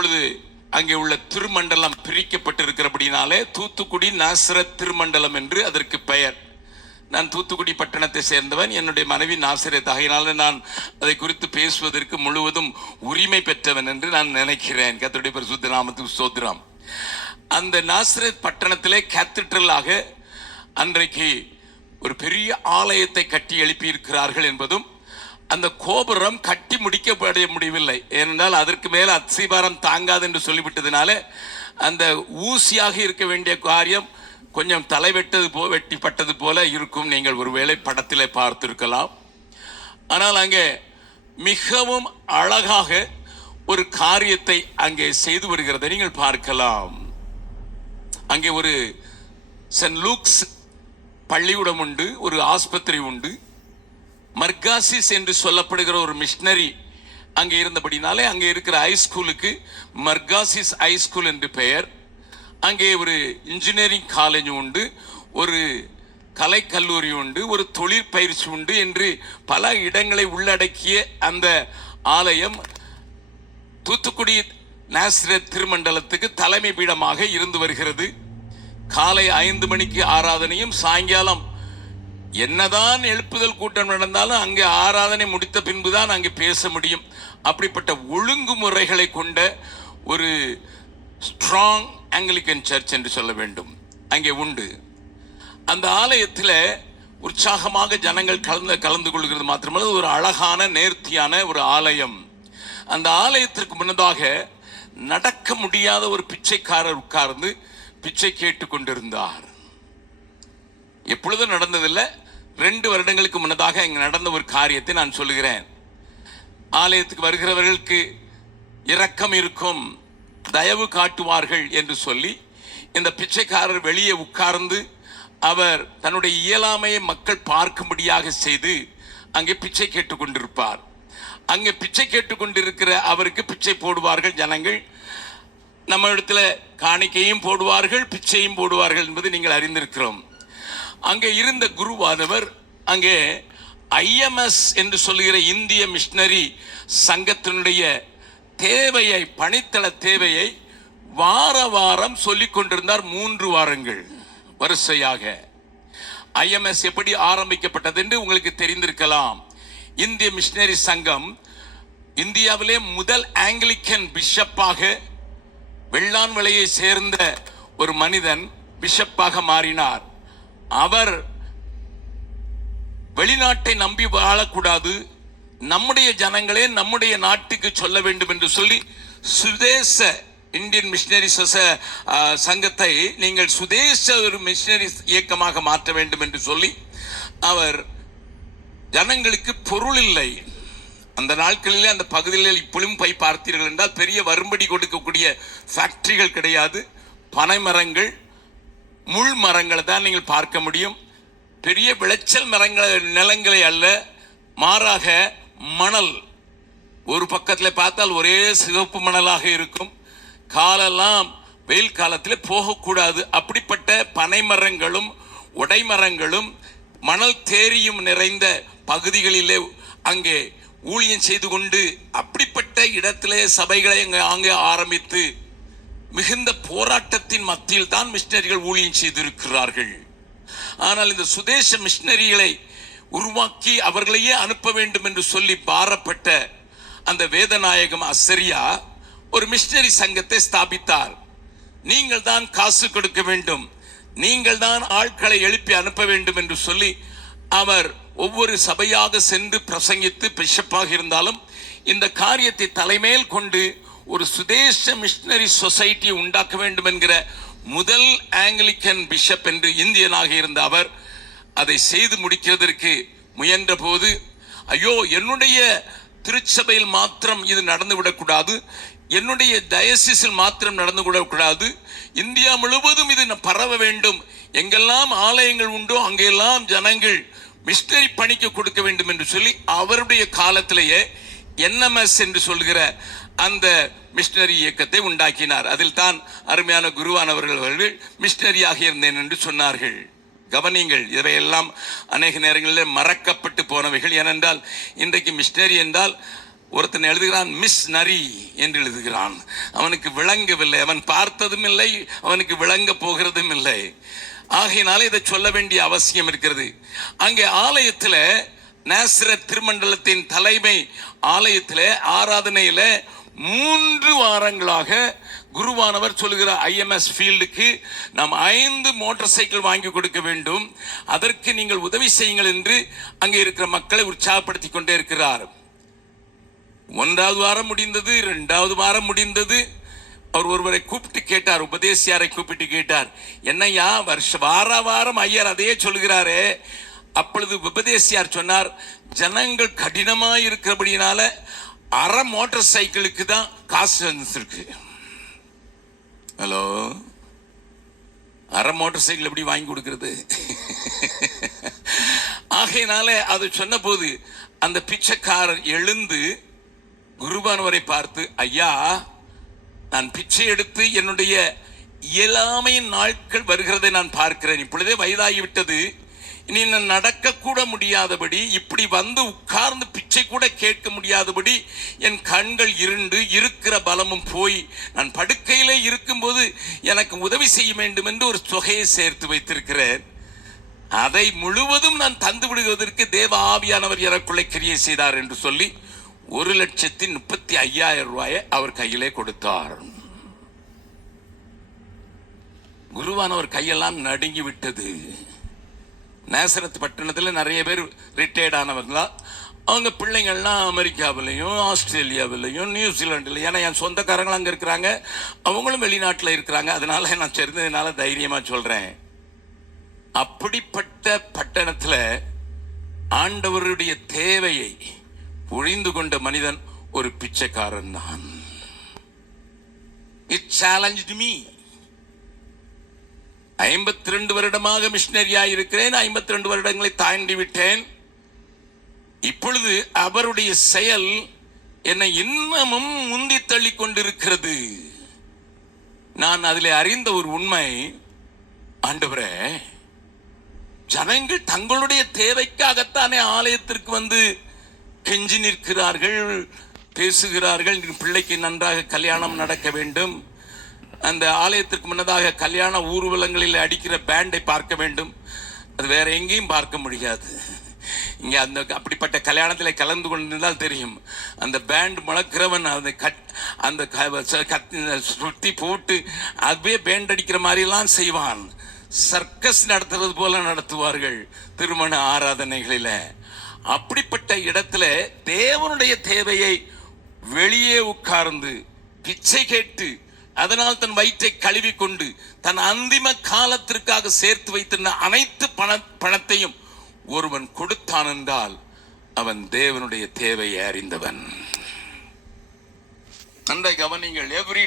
இப்பொழுது அங்கே உள்ள திருமண்டலம் பிரிக்கப்பட்டிருக்கிறபடினாலே தூத்துக்குடி நாசரத் திருமண்டலம் என்று அதற்கு பெயர். நான் தூத்துக்குடி பட்டணத்தை சேர்ந்தவன், என்னுடைய மனைவி நாசரத், ஆகையினால நான் அதை குறித்து பேசுவதற்கு முழுவதும் உரிமை பெற்றவன் என்று நான் நினைக்கிறேன். கர்த்தருடைய பரிசுத்த நாமத்துக்கு ஸ்தோத்திரம். அந்த நாசரத் பட்டணத்திலே கேத்தட்ரலாக அன்றைக்கு ஒரு பெரிய ஆலயத்தை கட்டி எழுப்பி இருக்கிறார்கள் என்பதும், அந்த கோபுரம் கட்டி முடிக்கப்பட முடியவில்லை, ஏனென்றால் அதற்கு மேல் அஸ்திபாரம் தாங்காது என்று சொல்லிவிட்டதுனால அந்த ஊசியாக இருக்க வேண்டிய காரியம் கொஞ்சம் வெட்டிப்பட்டது போல இருக்கும். நீங்கள் ஒருவேளை படத்திலே பார்த்திருக்கலாம். ஆனால் அங்கே மிகவும் அழகாக ஒரு காரியத்தை அங்கே செய்து வருகிறதை நீங்கள் பார்க்கலாம். அங்கே ஒரு சென்ட் லூக்ஸ் பள்ளிக்கூடம் உண்டு, ஒரு ஆஸ்பத்திரி உண்டு. மர்காசிஸ் என்று சொல்லப்படுகிற ஒரு மிஷனரி அங்கே இருந்தபடினாலே அங்கே இருக்கிற ஹைஸ்கூலுக்கு மர்காசிஸ் ஹைஸ்கூல் என்று பெயர். அங்கே ஒரு இன்ஜினியரிங் காலேஜ் உண்டு, ஒரு கலைக்கல்லூரி உண்டு, ஒரு தொழிற்பயிற்சி உண்டு என்று பல இடங்களை உள்ளடக்கிய அந்த ஆலயம் தூத்துக்குடி நாசரத் திருமண்டலத்துக்கு தலைமை பீடமாக இருந்து வருகிறது. காலை 5 மணிக்கு ஆராதனையும், சாயங்காலம் என்னதான் எழுப்புதல் கூட்டம் நடந்தாலும் அங்கே ஆராதனை முடித்த பின்புதான் அங்கே பேச முடியும். அப்படிப்பட்ட ஒழுங்குமுறைகளை கொண்ட ஒரு ஸ்ட்ராங் ஆங்கிலிக்கன் சர்ச் என்று சொல்ல வேண்டும் அங்கே உண்டு. அந்த ஆலயத்தில் உற்சாகமாக ஜனங்கள் கலந்து கொள்கிறது மாத்திரமல்ல, ஒரு அழகான நேர்த்தியான ஒரு ஆலயம். அந்த ஆலயத்திற்கு முன்னதாக நடக்க முடியாத ஒரு பிச்சைக்காரர் உட்கார்ந்து பிச்சை கேட்டுக் கொண்டிருந்தார். எப்பொழுதும் நடந்ததில்லை, 2 வருடங்களுக்கு முன்னதாக இங்கு நடந்த ஒரு காரியத்தை நான் சொல்லுகிறேன். ஆலயத்துக்கு வருகிறவர்களுக்கு இரக்கம் இருக்கும், தயவு காட்டுவார்கள் என்று சொல்லி இந்த பிச்சைக்காரர் வெளியே உட்கார்ந்து அவர் தன்னுடைய இயலாமையை மக்கள் பார்க்கும்படியாக செய்து அங்கே பிச்சை கேட்டுக் கொண்டிருப்பார். அங்கே பிச்சை கேட்டுக்கொண்டிருக்கிற அவருக்கு பிச்சை போடுவார்கள் ஜனங்கள். நம்ம இடத்துல காணிக்கையும் போடுவார்கள், பிச்சையும் போடுவார்கள் என்பது நீங்கள் அறிந்திருக்கிறோம். அங்கே இருந்த குருவானவர் அங்கே ஐஎம்எஸ் என்று சொல்லுகிற இந்திய மிஷனரி சங்கத்தினுடைய தேவையை, பணித்தள தேவையை வார வாரம் சொல்லிக் கொண்டிருந்தார். 3 வாரங்கள் வரிசையாக. ஐஎம்எஸ் எப்படி ஆரம்பிக்கப்பட்டது என்று உங்களுக்கு தெரிந்திருக்கலாம். இந்திய மிஷனரி சங்கம் இந்தியாவிலே முதல் ஆங்கிலிக்கன் பிஷப்பாக வெள்ளான்வளையை சேர்ந்த ஒரு மனிதன் பிஷப்பாக மாறினார். அவர் வெளிநாட்டை நம்பி வாழக்கூடாது, நம்முடைய ஜனங்களே நம்முடைய நாட்டுக்கு சொல்ல வேண்டும் என்று சொல்லி சுதேச இந்தியன் மிஷனரி சங்கத்தை நீங்கள் சுதேச ஒரு மிஷனரி இயக்கமாக மாற்ற வேண்டும் என்று சொல்லி அவர் ஜனங்களுக்கு பொருள் இல்லை. அந்த நாட்களிலே அந்த பகுதிகளில் இப்பொழுதும் போய் பார்த்தீர்கள் என்றால் பெரிய வரும்படி கொடுக்கக்கூடிய ஃபேக்டரிகள் கிடையாது. பனை மரங்கள், முள் மரங்களை தான் நீங்கள் பார்க்க முடியும். பெரிய விளைச்சல் நிலங்களை அல்ல, மாறாக மணல். ஒரு பக்கத்தில் பார்த்தால் ஒரே சிவப்பு மணலாக இருக்கும். காலெல்லாம் வெயில் காலத்தில் போகக்கூடாது. அப்படிப்பட்ட பனை மரங்களும் உடைமரங்களும் மணல் தேரியும் நிறைந்த பகுதிகளிலே அங்கே ஊழியம் செய்து கொண்டு, அப்படிப்பட்ட இடத்திலே சபைகளை அங்கே ஆரம்பித்து மிகுந்த போராட்டத்தின் மத்தியில் தான் மிஷனரிகள் ஊழியம் செய்திருக்கிறார்கள். ஆனால் இந்த சுதேச மிஷனரிகளை உருவாக்கி அவர்களையே அனுப்ப வேண்டும் என்று சொல்லி பாரப்பட்ட அந்த வேதநாயகம் அசரியா ஒரு மிஷனரி சங்கத்தை ஸ்தாபித்தார். நீங்கள் தான் காசு கொடுக்க வேண்டும், நீங்கள் தான் ஆட்களை எழுப்பி அனுப்ப வேண்டும் என்று சொல்லி அவர் ஒவ்வொரு சபையாக சென்று பிரசங்கித்து, பிஷப்பாக இருந்தாலும் இந்த காரியத்தை தலைமையில் கொண்டு ஒரு சுதேச மிஷனரி சொசைட்டியை உண்டாக்க வேண்டும் என்கிற முதல் ஆங்கிலிக்கன் பிஷப் என்று இந்தியனாக இருந்த அவர் அதை செய்து முடிக்கிறதற்கு முயன்ற போது, ஐயோ, என்னுடைய திருச்சபையில் மாத்திரம் இது நடந்துவிடக்கூடாது, என்னுடைய டயசிஸில் மாத்திரம் நடந்து விடக்கூடாது, இந்தியா முழுவதும் இது பரவ வேண்டும், எங்கெல்லாம் ஆலயங்கள் உண்டோ அங்கெல்லாம் ஜனங்கள் மிஷனரி பணிக்கு கொடுக்க வேண்டும் என்று சொல்லி அவருடைய காலத்திலேயே NMS என்று சொல்கிற அந்த மிஷனரி இயக்கத்தை உண்டாக்கினார். அதில் தான் அருமையான குருவானவர்கள் மிஷனரியாக இருந்தேன் என்று சொன்னார்கள். கவனிங்கள், இவையெல்லாம் அநேக நேரங்களில் மறக்கப்பட்டு போனவைகள். ஏனென்றால் இன்றைக்கு மிஷனரி என்றால் ஒருத்தன் எழுதுகிறான் மிஸ் நரி என்று எழுதுகிறான். அவனுக்கு விளங்கவில்லை, அவன் பார்த்ததும் இல்லை, அவனுக்கு விளங்க போகிறதும் இல்லை. ஆகையினால இதை சொல்ல வேண்டிய அவசியம் இருக்கிறது. அங்கே ஆலயத்தில் நாசரேத் திருமண்டலத்தின் தலைமை ஆலயத்தில் ஆராதனையில் 3 வாரங்களாக குருவானவர் சொல்லுகிற IMS ஃபீல்டுக்கு நாம் 5 மோட்டார் சைக்கிள் வாங்கி கொடுக்க வேண்டும், அதற்கு நீங்கள் உதவி செய்யுங்கள் என்று அங்கே இருக்கிற மக்களை உற்சாகப்படுத்தி கொண்டே இருக்கிறார். 1வது வாரம் முடிந்தது, 2வது வாரம் முடிந்தது. அவர் ஒருவரை கூப்பிட்டு கேட்டார், உபதேசியாரை கூப்பிட்டு கேட்டார், என்னையா வாரம் ஐயர் அதையே சொல்கிறாரே. அப்பொழுது உபதேசியார் சொன்னார், ஜனங்கள் கடினமாக இருக்கிறபடினால அரை மோட்டார் சைக்கிளுக்கு தான் காசு வந்துருக்கு. ஹலோ, அரை மோட்டார் சைக்கிள் எப்படி வாங்கி கொடுக்கிறது? ஆகையினால அது சொன்ன போது அந்த பிச்சைக்காரர் எழுந்து குருவானவரை பார்த்து, ஐயா, நான் பிச்சை எடுத்து என்னுடைய இயலாமையின் நாட்கள் வருகிறதை நான் பார்க்கிறேன். இப்பொழுதே வயதாகிவிட்டது, இனி நான் நடக்க கூட முடியாதபடி, இப்படி வந்து உட்கார்ந்து பிச்சை கூட கேட்க முடியாதபடி என் கண்கள் இருண்டு இருக்கிற பலமும் போய் நான் படுக்கையிலே இருக்கும்போது எனக்கு உதவி செய்ய வேண்டும் என்று ஒரு தொகையை சேர்த்து வைத்திருக்கிறேன். அதை முழுவதும் நான் தந்து விடுவதற்கு தேவ ஆவியானவர் எனக்குள்ளே கிரியை செய்தார் என்று சொல்லி 1,35,000 ரூபாயை அவர் கையிலே கொடுத்தார். குருவானவர் கையெல்லாம் நடுங்கி விட்டது. நாசரத் பட்டணத்தில் நிறைய பேர் ரிட்டையர்ட் ஆனவர்களா, அவங்க பிள்ளைங்கள்லாம் அமெரிக்காவிலையும் ஆஸ்திரேலியாவிலையும் நியூசிலாண்டில், ஏன்னா என் சொந்தக்காரங்களும் அங்கே இருக்கிறாங்க, அவங்களும் வெளிநாட்டில் இருக்கிறாங்க. அதனால நான் தெரிஞ்சதுனால தைரியமாக சொல்கிறேன். அப்படிப்பட்ட பட்டணத்தில் ஆண்டவருடைய தேவையை புரிந்து கொண்ட மனிதன் ஒரு பிச்சைக்காரன் தான். It challenged me. 52 வருடமாக மிஷனரியாக இருக்கிறேன். 52 வருடங்களை தாண்டி விட்டேன். இப்பொழுது அவருடைய செயல் என்னை இன்னமும் முந்தி தள்ளி கொண்டிருக்கிறது. நான் அதில் அறிந்த ஒரு உண்மை, ஆண்டவரே, ஜனங்கள் தங்களுடைய தேவைக்காகத்தானே ஆலயத்திற்கு வந்து கெஞ்சி நிற்கிறார்கள், பேசுகிறார்கள், பிள்ளைக்கு நன்றாக கல்யாணம் நடக்க வேண்டும், அந்த ஆலயத்திற்கு முன்னதாக கல்யாண ஊர்வலங்களில் அடிக்கிற பேண்டை பார்க்க வேண்டும். அது வேற எங்கேயும் பார்க்க முடியாது. இங்கே அப்படிப்பட்ட கல்யாணத்தில் கலந்து கொண்டிருந்தால் தெரியும். அந்த பேண்ட் முழக்கிறவன் அந்த சுத்தி போட்டு அதுவே பேண்ட் அடிக்கிற மாதிரிலாம் செய்வான். சர்க்கஸ் நடத்துறது போல நடத்துவார்கள் திருமண ஆராதனைகளில். அப்படிப்பட்ட இடத்துல தேவனுடைய தேவையை வெளியே உட்கார்ந்து பிச்சை கேட்டு அதனால் தன் வயிற்றை கழுவி கொண்டு தன் அந்திம காலத்திற்காக சேர்த்து வைத்திருந்த அனைத்து பணத்தையும் ஒருவன் கொடுத்தான் என்றால் அவன் தேவனுடைய தேவையை அறிந்தவன். அந்த கவனிங்கள். எவ்ரி